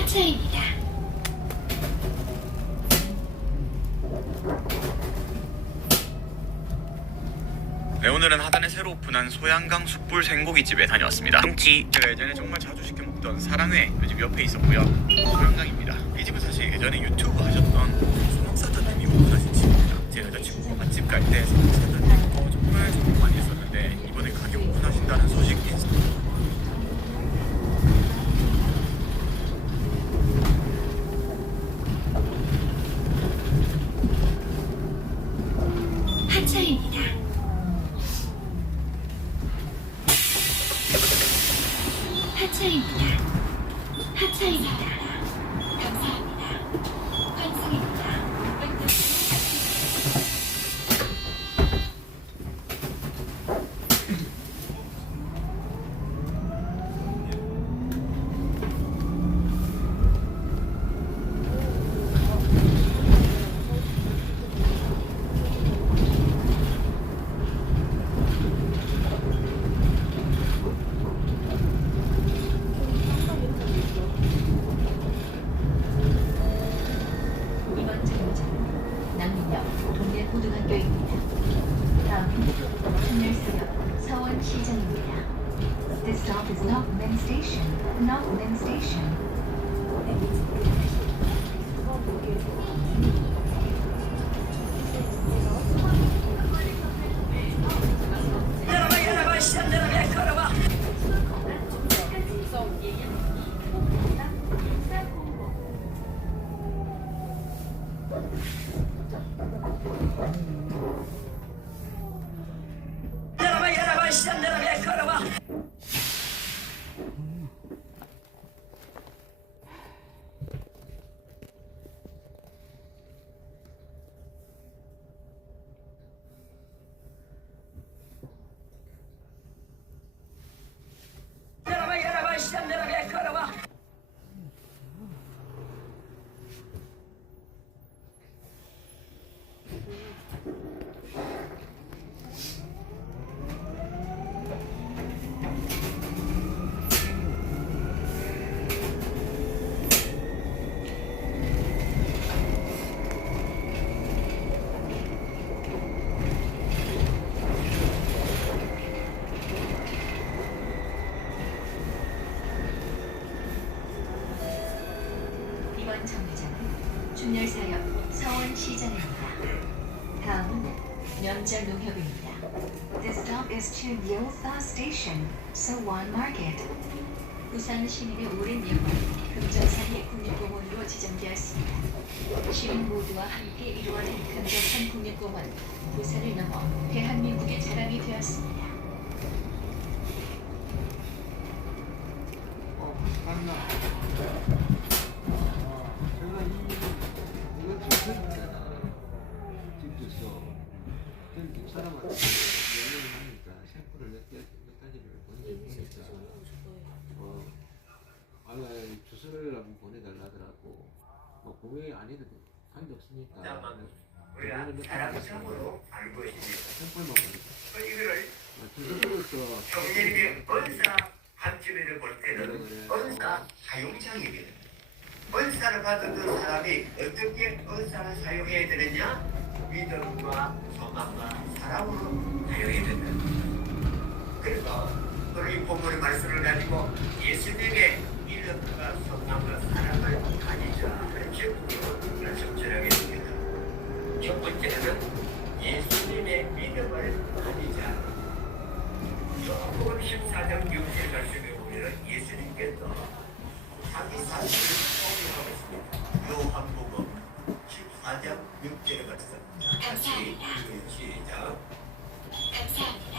하차입니다. 네, 오늘은 하단에 새로 오픈한 소양강 숯불 생고기집에 다녀왔습니다. 뚱찌, 제가 예전에 정말 자주 시켜 먹던 사랑회 이 집 옆에 있었고요. 소양강입니다. 이 집은 사실 예전에 유튜브 하셨던 손옥사장님이 오픈하신 집입니다. 제 여자친구가 맛집 갈 때 손옥사장님 거 정말 성공 많이 했었는데 이번에 가게 오픈하신다는 소식 인사. 하차입니다. 하차입니다. 하차입니다. 감사합니다. 환승입니다. 이번 정류장은 남민역 동래고등학교입니다. 다음은 준열수역 서원시장입니다. This stop is Nokmen Station. Nokmen Station. 이번 정류장은 준열사역 서원시장입니다. 다음은 연장농협입니다. This stop is Chunyeolsa Station, Sewon Market. 부산 시민의 오랜 영광 금정산의 국립공원으로 지정되었습니다. 시민 모두와 함께 이루어낸 금정산 국립공원, 부산을 넘어 대한민국의 자랑이 되었습니다. 사람한테 연락을 하니까 샘플을 몇 가지를 보내니까 주소를 한번 보내달라더라고. 뭐 공연이 아니도 관계 없으니까 우리가 사람으로 알고 있습니다. 샘플만 보니까 이거를 주소로서 정예림의 언사 한쯤에를 볼 때는 언사 사용장이거든. 언사를 받은 그 사람이 어떻게 언사를 사용해야 되느냐? 믿음과 소망과 사랑으로 사용해야 된다. 그래서 오늘 이 본문의 말씀을 가지고 예수님의 믿음과 소망과 사랑을 가지자. 그렇게 우리가 적절하게 됩니다. 첫 번째는 예수님의 믿음을 가지자. 요한복음 14장 6절 말씀에 보면 예수님께서 자기 사실을 소개하고 있습니다. 요한복음 14장 6절의 말씀. 같이 시작. 감사합니다.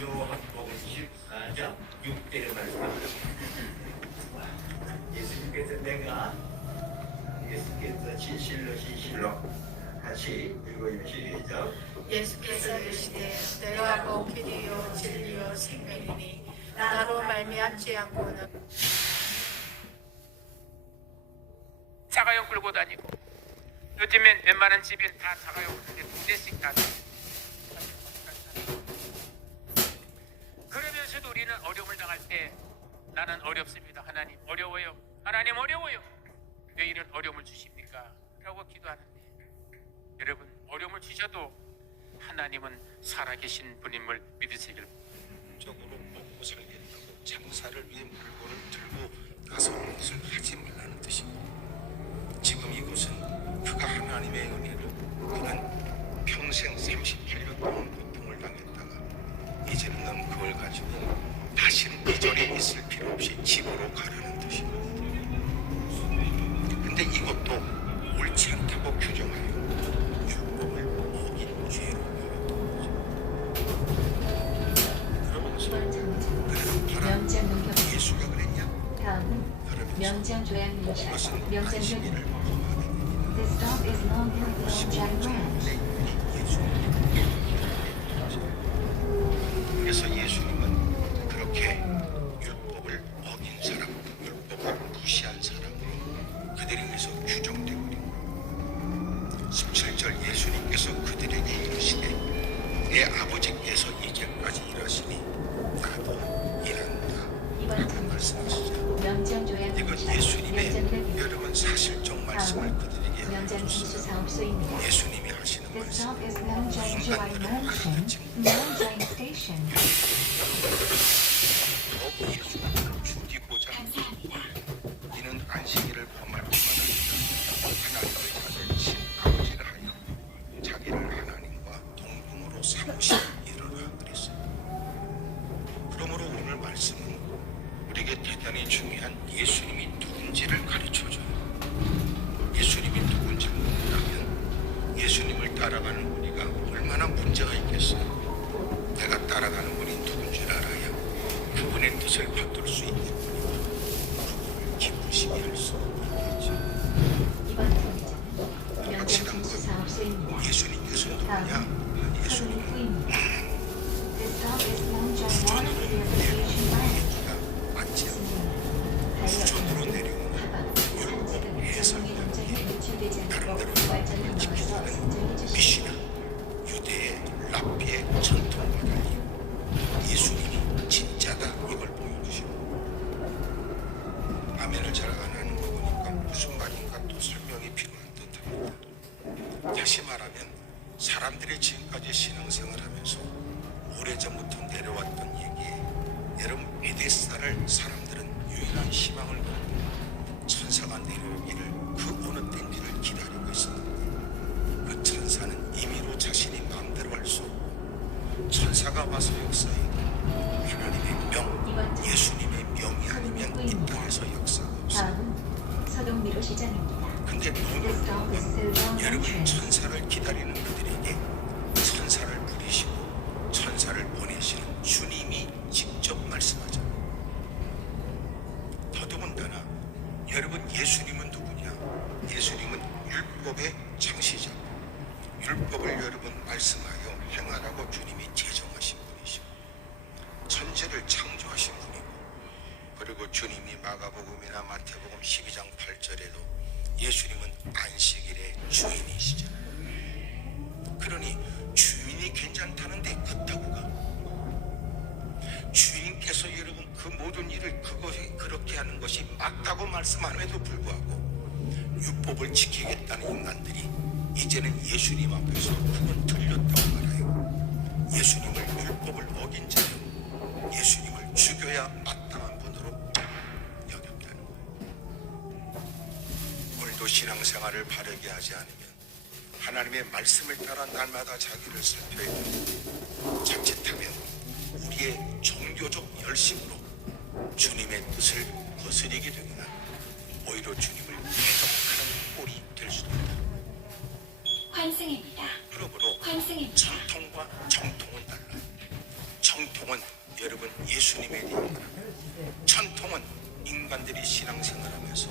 요한복음 14장 6절의 말씀. 예수께서 진실로 진실로 같이 읽어주면 시작. 예수께서 이르시되 내가 곧 길이요 진리요 생명이니 나로 말미암지 않고는 자가용 끌고 다니고 요즘엔 웬만한 집엔 다 자가용 근데 두 대씩 다 그러면서도 우리는 어려움을 당할 때 나는 어렵습니다. 하나님 어려워요. 하나님 어려워요. 왜 이런 어려움을 주십니까? 라고 기도하는데 여러분 어려움을 주셔도 하나님은 살아계신 분임을 믿으시길 적으로 먹고 살겠다고 장사를 위해 물건을 들고 나서는 것을 하지 말라는 뜻입니다. 지금 이곳은 그가 하나님의 은혜로 그는 평생 38년 동안 고통을 당했다가 이제는 넌 그걸 가지고 다시는 이 자리에 있을 필요 없이 집으로 가라는 뜻입니다. 근데 이것도 옳지 않다고 규정하여 율법을 어긴 죄로 그러면서 이번 정류장은 그는 바라 명장 농협입니다. 예수가 그랬냐? 다음은 그러면서 명장 조약민차 이것은 명장 안식일을 교입니다. 범하는 The stop is Long Hill 명장 Branch. 그래서 예수님은 그렇게 율법을 어긴 사람, 율법을 무시한 사람으로 그들에게서 규정되고 있는 17절 예수님께서 그들에게 이르시되 내 아버지께서 이제까지 일하시니 나도 일한다 이번 라고 정류장 말씀하시죠. 명장 이건 조약민차 예수님의 명장 교입니다. 여러분 사실적 말씀을 다음은 그들에게 명장 진수 알려줬어요. 사업소입니다. 예수님이 하시는 The 말씀 stop is 명장 Joy Mansion, 명장 Station. 더욱 예수님을 죽이고자 감사합니다. 이는 안식일을 범할 뿐만 아니라 하나님의 자녀이신 아버지를 하여 자기를 하나님과 동등으로 삼으신 이르라 그랬어요. 그러므로 오늘 말씀은 우리에게 대단히 중요한 예수님이 누군지를 가르쳐줘요. 예수님이 누군지 모른다면 예수님을 따라가는 우리가 얼마나 문제가 있겠어요. 내가 따라가는 분이 누군 줄 알아야 그분의 뜻을 받들 수 있는 분이고 기쁘시게 할 수 있겠죠. 이번 정류장은 명장 진수 사업소입니다. 예수님께서 누구냐? 다음은 예수님은 서울입구입니다. The stop is 명장 Water Purification Plant. 우리가 맞지 않고 달력, 주전으로 내려오는 타박, 산책은 해석이나 전용의 농장에 노출되지 않고 나름대로 발전을 넘어서 지키는 선정해 주십니다. 미시나 유대의 랍비의 전통과 달리 예수님이 진짜다 이걸 보여주시고 아멘을 잘 안 하는 거 보니까 무슨 말인가 또 설명이 필요한 듯합니다. 다시 말하면 사람들이 지금까지 신앙생활하면서 오래전부터 내려왔던 얘기에 여러분 베데스다를 사람들은 유일한 희망을 갖고 천사가 내려오기를 그 어느 때인지를 기다리고 있었는데 그 천사는 임의로 자신이 마음대로 할 수 없고 천사가 와서 역사에 하나님의 명, 예수님의 명이 아니면 이 땅에서 역사가 없어요. 다음은 서동미로 시장입니다. 근데 The 오늘 stop is Silver 여러분 Mansion. 천사를 기다리는 그들에게 천사를 부리시고 천사를 보내시는 주님이 직접 말씀하죠. 더더군다나 여러분 예수님은 누구냐? 예수님은 율법의 창시자. 율법을 여러분 말씀하여 행하라고 주님이 제정하신 분이시고 천지를 창조하신 분이고 그리고 주님이 마가복음이나 마태복음 12장 8절에도 예수님은 안식일의 주인이시죠. 그러니 주인이 괜찮다는데 그렇다고 가. 주인께서 여러분 그 모든 일을 그것이 그렇게 하는 것이 맞다고 말씀함에도 불구하고 율법을 지키겠다는 인간들이 이제는 예수님 앞에서 그건 틀렸다고 말해요. 예수님을 율법을 어긴 자로 예수님을 죽여야 마땅한 분으로 여겼다는 거예요. 오늘도 신앙생활을 바르게 하지 않으면 하나님의 말씀을 따라 날마다 자기를 살펴야 되고 자칫하면 우리의 종교적 열심으로 주님의 뜻을 거스리게 되거나 오히려 주님을 대적하는 꼴이 될 수도 있다. 환승입니다. 그러므로 환승입니다. 전통과 정통은 달라요. 정통은 여러분 예수님에 대한 거라. 전통은 인간들이 신앙생활하면서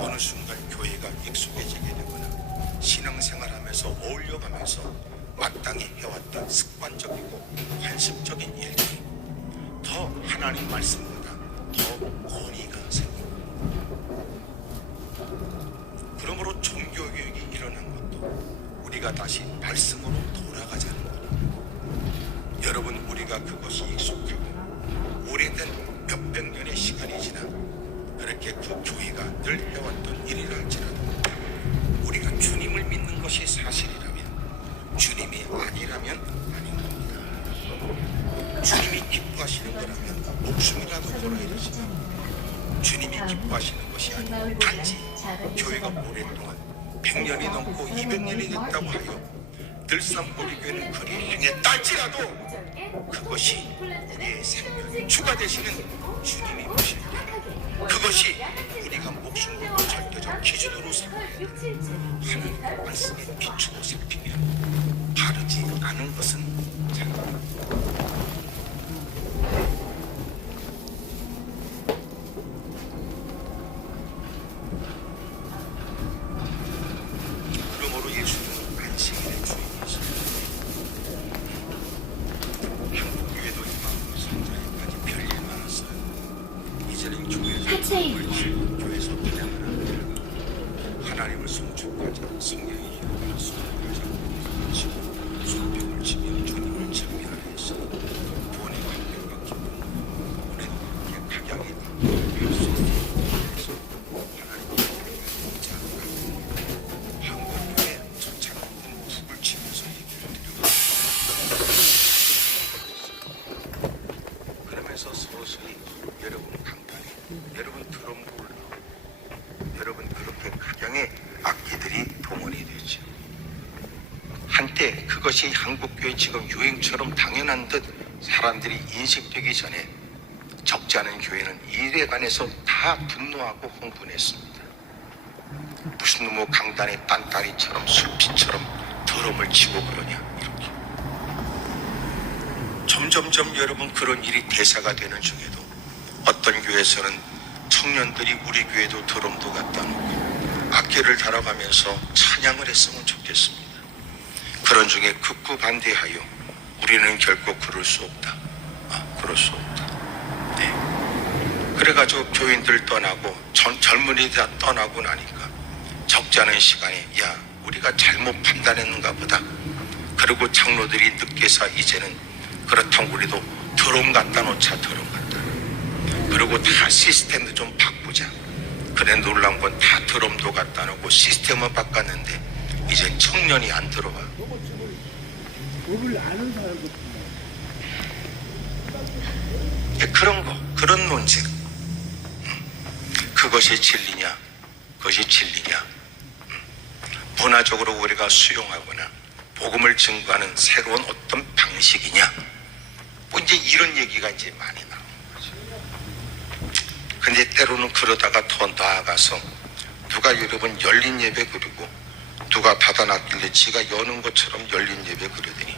어느 순간 교회가 익숙해지게 되거나 신앙생활하면서 어울려가면서 마땅히 해왔던 습관적이고 관습적인 일들이 더 하나님 말씀보다 더 권위가 생깁니다. 그러므로 종교교육이 일어난 것도 우리가 다시 말씀으로 돌아가자는 거예요. 여러분 우리가 그것이 익숙하고 오래된 몇백 년의 시간이 지나 그렇게 이렇게 그 교회가 늘 해왔던 일이라 할지라도 우리가 주님을 믿는 것이 사실이라면 주님이 아니라면 아닌 겁니다. 주님이 기뻐하시는 거라면 목숨이라도 걸어야 되지만 주님이 기뻐하시는 것이 아니고 단지 교회가 오랫동안 100년이 넘고 200년이 됐다고 하여 늘상 우리 교회는 그리 행했다 할지라도 그것이 우리의 생명 주가 되시는 주님이 오실 때 그것이 우리가 목숨 걸고 절대적 기준으로 삼아야 되는 하나님의 말씀에 비추고 살피면 바르지 않은 것은 잘 그러므로 예수님은 안식일의 주인이셨습니다. 한국 교회도 이만큼 성장에까지 별일 많았어요. 이제는 교회에서 하차입니다. 교회에서 그냥은 안 되고 하나님을 송축하자 성령의 힘으로 수업을 잡고 치고 손뼉을 치며 주님을 찬미하면서 구원의 감격과 기쁨 오늘 각양이 할수 있어서 하나님의 교회가 있지 않을까 한국교회 저창은 북을 치면서 얘기를 드려요. 그러면서 서서히 여러분 간단히 여러분 드럼도 올라오고 여러분 그렇게 각양의 악기들이 동원이 되죠. 한때 그것이 한국교회 지금 유행처럼 당연한 듯 사람들이 인식되기 전에 적지 않은 교회는 일에 관해서 다 분노하고 흥분했습니다. 무슨 뭐 강단의 딴따리처럼 술피처럼 드럼을 치고 그러냐 이렇게. 점점점 여러분 그런 일이 대사가 되는 중에도 어떤 교회에서는 청년들이 우리 교회도 드럼도 갖다 놓고 악기를 달아가면서 찬양을 했으면 좋겠습니다. 그런 중에 극구 반대하여 우리는 결코 그럴 수 없다. 그럴 수 없다. 네. 그래가지고 교인들 떠나고 젊은이들 다 떠나고 나니까 적지 않은 시간에 야 우리가 잘못 판단했는가 보다. 그리고 장로들이 늦게서 이제는 그렇다고 우리도 드럼 갖다 놓자 드럼 갖다. 그리고 다 시스템도 좀 바꾸자. 그래 놀란 건 다 드럼도 갖다 놓고 시스템을 바꿨는데 이젠 청년이 안 들어와. 그런 거, 그런 논쟁. 그것이 진리냐? 그것이 진리냐? 문화적으로 우리가 수용하거나 복음을 증거하는 새로운 어떤 방식이냐? 뭐 이제 이런 얘기가 이제 많이 나오는 거죠. 근데 때로는 그러다가 더 나아가서 누가 여러분 열린 예배 그리고 누가 닫아놨길래 지가 여는 것처럼 열린 예배 그러더니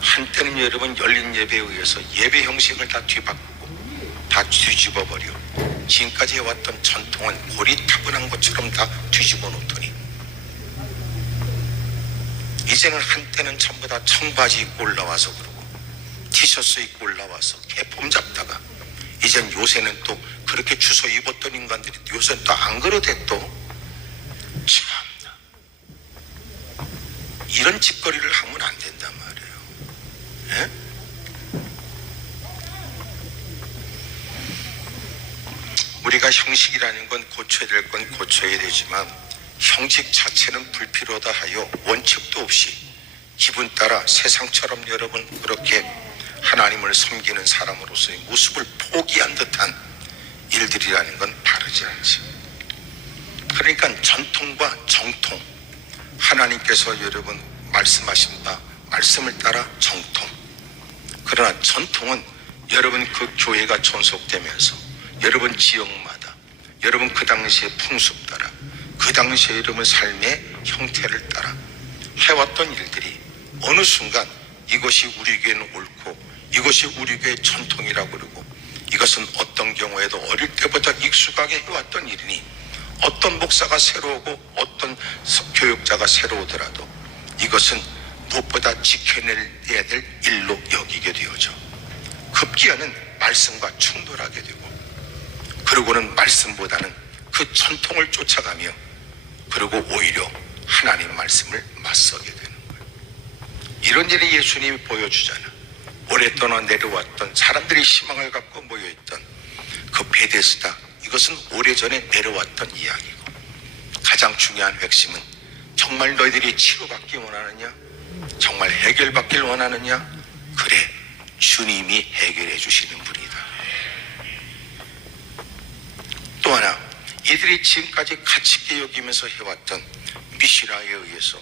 한때는 여러분 열린 예배에 의해서 예배 형식을 다 뒤바꾸고 다 뒤집어버려 지금까지 해왔던 전통은 고리타분한 것처럼 다 뒤집어 놓더니 이제는 한때는 전부 다 청바지 입고 올라와서 그러고 티셔츠 입고 올라와서 개폼 잡다가 이젠 요새는 또 그렇게 주워 입었던 인간들이 요새는 또 안 그러대 또 참나 이런 짓거리를 하면 안 된단 말이에요. 예? 우리가 형식이라는 건 고쳐야 될 건 고쳐야 되지만 형식 자체는 불필요하다 하여 원칙도 없이 기분 따라 세상처럼 여러분 그렇게 하나님을 섬기는 사람으로서의 모습을 포기한 듯한 일들이라는 건 바르지 않지. 그러니까 전통과 정통 하나님께서 여러분 말씀하신 바 말씀을 따라 정통. 그러나 전통은 여러분 그 교회가 존속되면서 여러분 지역마다 여러분 그 당시의 풍습 따라 그 당시의 여러분 삶의 형태를 따라 해왔던 일들이 어느 순간 이것이 우리 교회는 옳고 이것이 우리 교회의 전통이라고 그러고 이것은 어떤 경우에도 어릴 때부터 익숙하게 해왔던 일이니 어떤 목사가 새로 오고 어떤 교육자가 새로 오더라도 이것은 무엇보다 지켜내야 될 일로 여기게 되어져 급기야는 말씀과 충돌하게 되고 그리고는 말씀보다는 그 전통을 쫓아가며 그리고 오히려 하나님 말씀을 맞서게 되는 거예요. 이런 일이 예수님이 보여주잖아. 오랫동안 내려왔던 사람들이 희망을 갖고 모여있던 그 베데스다 이것은 오래전에 내려왔던 이야기고, 가장 중요한 핵심은 정말 너희들이 치료받기 원하느냐? 정말 해결받길 원하느냐? 그래, 주님이 해결해 주시는 분이다. 또 하나, 이들이 지금까지 가치있게 여기면서 해왔던 미시라에 의해서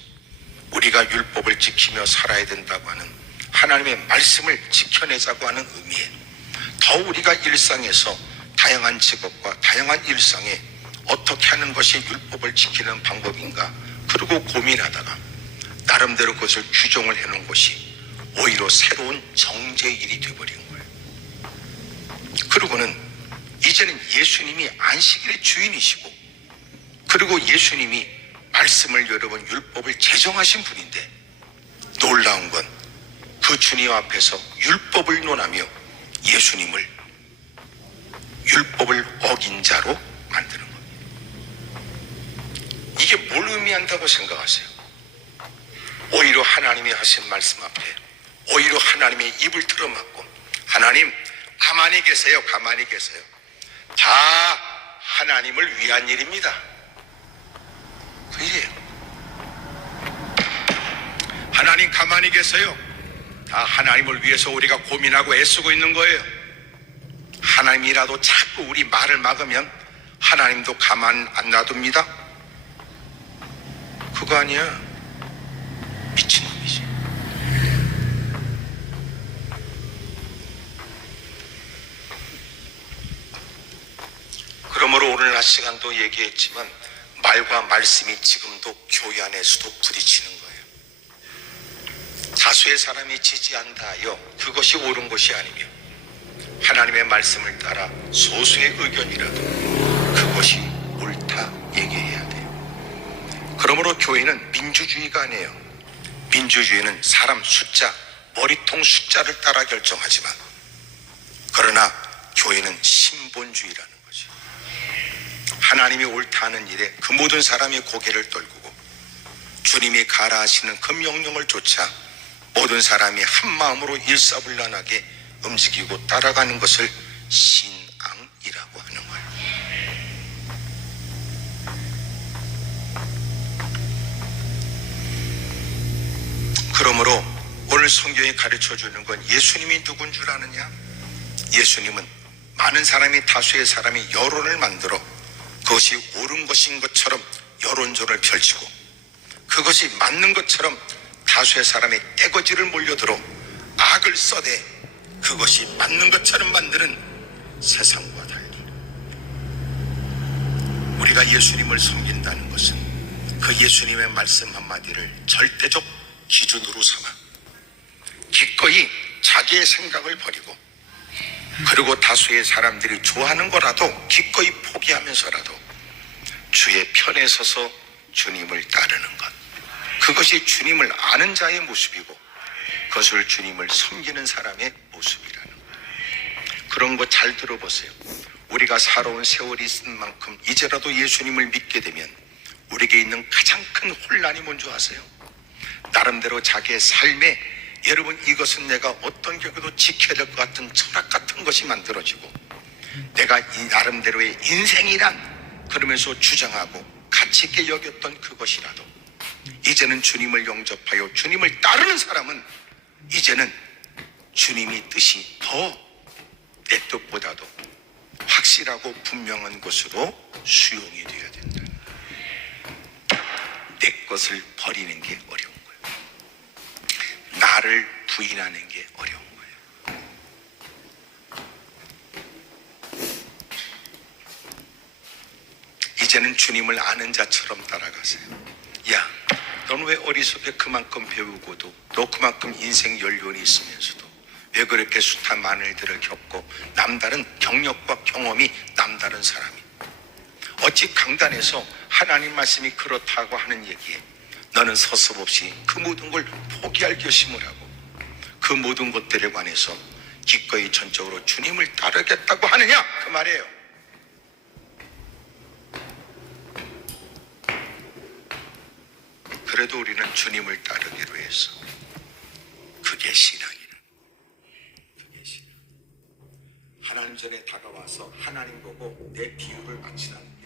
우리가 율법을 지키며 살아야 된다고 하는 하나님의 말씀을 지켜내자고 하는 의미에 더 우리가 일상에서 다양한 직업과 다양한 일상에 어떻게 하는 것이 율법을 지키는 방법인가, 그리고 고민하다가 나름대로 그것을 규정을 해놓은 것이 오히려 새로운 정죄의 일이 되어버린 거예요. 그리고는 이제는 예수님이 안식일의 주인이시고, 그리고 예수님이 말씀을, 여러분, 율법을 제정하신 분인데, 놀라운 건 그 주님 앞에서 율법을 논하며 예수님을 율법을 어긴 자로 만드는 겁니다. 이게 뭘 의미한다고 생각하세요? 오히려 하나님이 하신 말씀 앞에 오히려 하나님의 입을 틀어막고, 하나님 가만히 계세요, 가만히 계세요. 다 하나님을 위한 일입니다. 그 일이에요. 하나님 가만히 계세요. 다 하나님을 위해서 우리가 고민하고 애쓰고 있는 거예요. 하나님이라도 자꾸 우리 말을 막으면 하나님도 가만 안 놔둡니다. 그거 아니야. 미친놈이지. 그러므로 오늘 낮 시간도 얘기했지만 말과 말씀이 지금도 교회 안에서도 부딪히는 거예요. 다수의 사람이 지지한다 하여 그것이 옳은 것이 아니며, 하나님의 말씀을 따라 소수의 의견이라도 그것이 옳다 얘기해야 돼요. 그러므로 교회는 민주주의가 아니에요. 민주주의는 사람 숫자, 머리통 숫자를 따라 결정하지만, 그러나 교회는 신본주의라는 거죠. 하나님이 옳다 하는 일에 그 모든 사람이 고개를 떨구고, 주님이 가라 하시는 그 명령을 쫓아 모든 사람이 한 마음으로 일사불란하게 움직이고 따라가는 것을 신앙이라고 하는 거예요. 그러므로 오늘 성경이 가르쳐주는 건 예수님이 누군 줄 아느냐? 예수님은 많은 사람이, 다수의 사람이 여론을 만들어 그것이 옳은 것인 것처럼 여론전을 펼치고, 그것이 맞는 것처럼 다수의 사람의 떼거지를 몰려들어 악을 써대 그것이 맞는 것처럼 만드는 세상과 달리, 우리가 예수님을 섬긴다는 것은 그 예수님의 말씀 한마디를 절대적 기준으로 삼아 기꺼이 자기의 생각을 버리고, 그리고 다수의 사람들이 좋아하는 거라도 기꺼이 포기하면서라도 주의 편에 서서 주님을 따르는 것, 그것이 주님을 아는 자의 모습이고, 그것을 주님을 섬기는 사람의 모습이라는 거예요. 그런 거 잘 들어보세요. 우리가 살아온 세월이 있은 만큼 이제라도 예수님을 믿게 되면 우리에게 있는 가장 큰 혼란이 뭔지 아세요? 나름대로 자기의 삶에, 여러분, 이것은 내가 어떤 경우도 지켜야 될 것 같은 철학 같은 것이 만들어지고, 내가 이 나름대로의 인생이란 그러면서 주장하고 가치 있게 여겼던 그것이라도 이제는 주님을 영접하여 주님을 따르는 사람은 이제는 주님의 뜻이 더 내 뜻보다도 확실하고 분명한 것으로 수용이 되어야 된다. 내 것을 버리는 게 어려운 거예요. 나를 부인하는 게 어려운 거예요. 이제는 주님을 아는 자처럼 따라가세요. 야, 넌 왜 어리석게 그만큼 배우고도, 너 그만큼 인생 연륜이 있으면서도 왜 그렇게 숱한 만일들을 겪고 남다른 경력과 경험이 남다른 사람이 어찌 강단에서 하나님 말씀이 그렇다고 하는 얘기에 너는 서슴없이 그 모든 걸 포기할 결심을 하고 그 모든 것들에 관해서 기꺼이 전적으로 주님을 따르겠다고 하느냐, 그 말이에요. 그래도 우리는 주님을 따르기로 해서 그게 신앙이라. 그게 신앙. 하나님 전에 다가와서 하나님 보고 내 비유를 마치라는